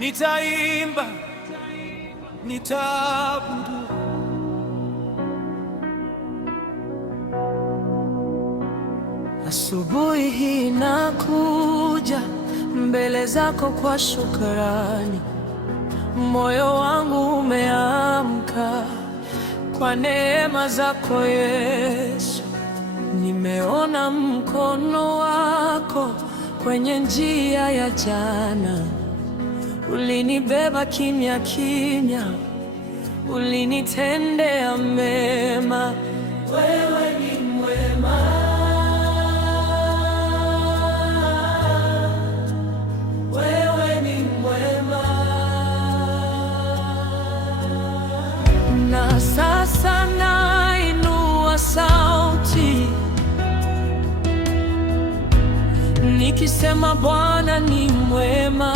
nitaimba, nitaabudu. Asubuhi hii nakuja mbele zako kwa shukrani, moyo wangu umeamka kwa neema zako Yesu. Nimeona mkono wako kwenye njia ya jana, ulinibeba kimya kimya, ulinitendea mema. Wewe ni mwema, wewe ni mwema. Na sasa nainua sauti nikisema Bwana ni mwema.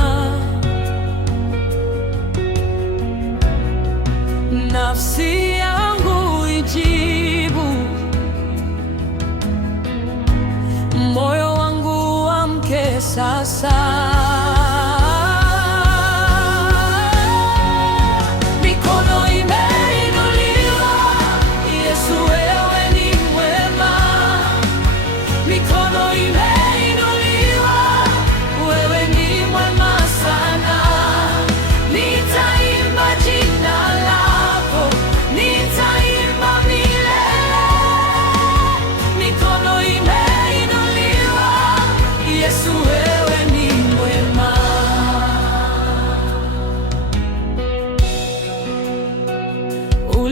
Nafsi yangu ijibu, moyo wangu uamke sasa.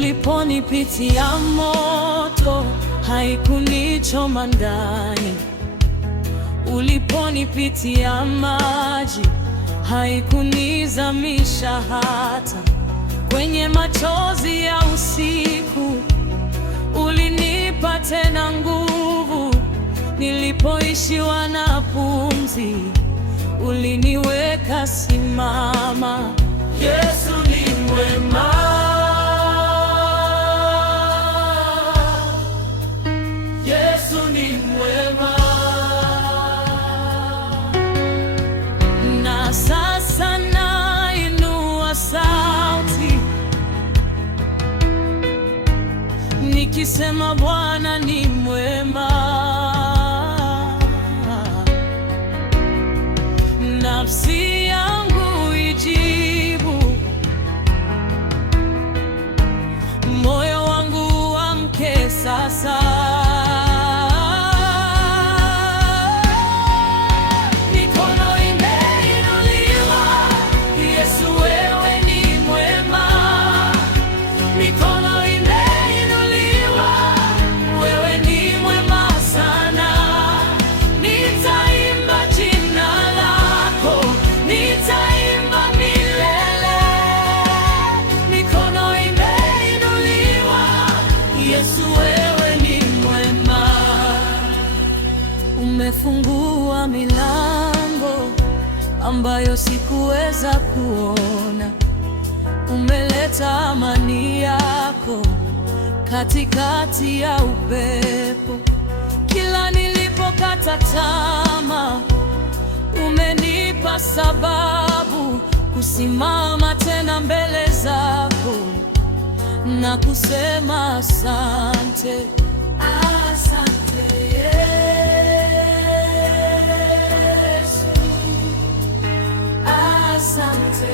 Uliponipitia moto haikunichoma ndani, uliponipitia maji haikunizamisha hata. Kwenye machozi ya usiku ulinipa tena nguvu, nilipoishiwa na pumzi uliniweka simama. Yesu ni mwema, na sasa nainua sauti nikisema Bwana ni mwema. Nafsi yangu ijibu, moyo wangu uamke sasa. Umefungua milango ambayo sikuweza kuona, umeleta amani yako katikati ya upepo. Kila nilipokata tamaa, umenipa sababu kusimama tena mbele zako na kusema asante. Asante Yesu, asante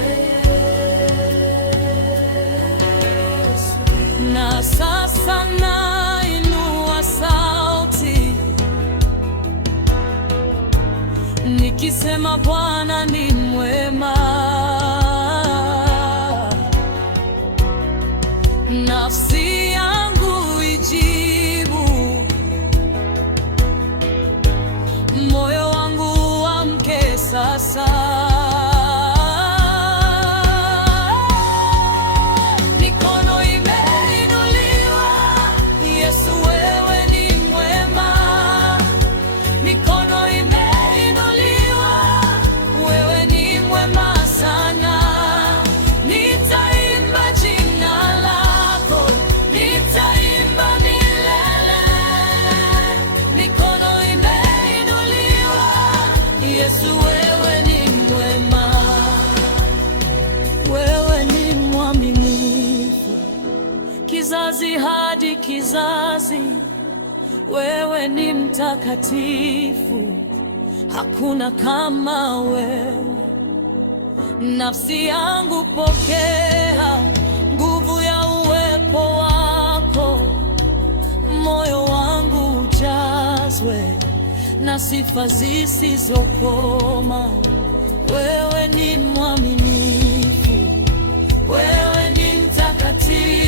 Yesu. Na sasa nainua sauti nikisema Bwana ni mwema. Nafsi yangu ijibu, moyo wangu uamke sasa. Mikono imeinuliwa, Yesu wewe ni mwema. Mikono imeinuliwa, wewe ni mwema sana. Nitaimba jina lako, nitaimba milele. Mikono imeinuliwa, Yesu wewe ni mwema. kizazi, wewe ni mtakatifu, hakuna kama wewe. Nafsi yangu pokea nguvu ya uwepo wako, moyo wangu ujazwe na sifa zisizokoma. Wewe ni mwaminifu, wewe ni mtakatifu.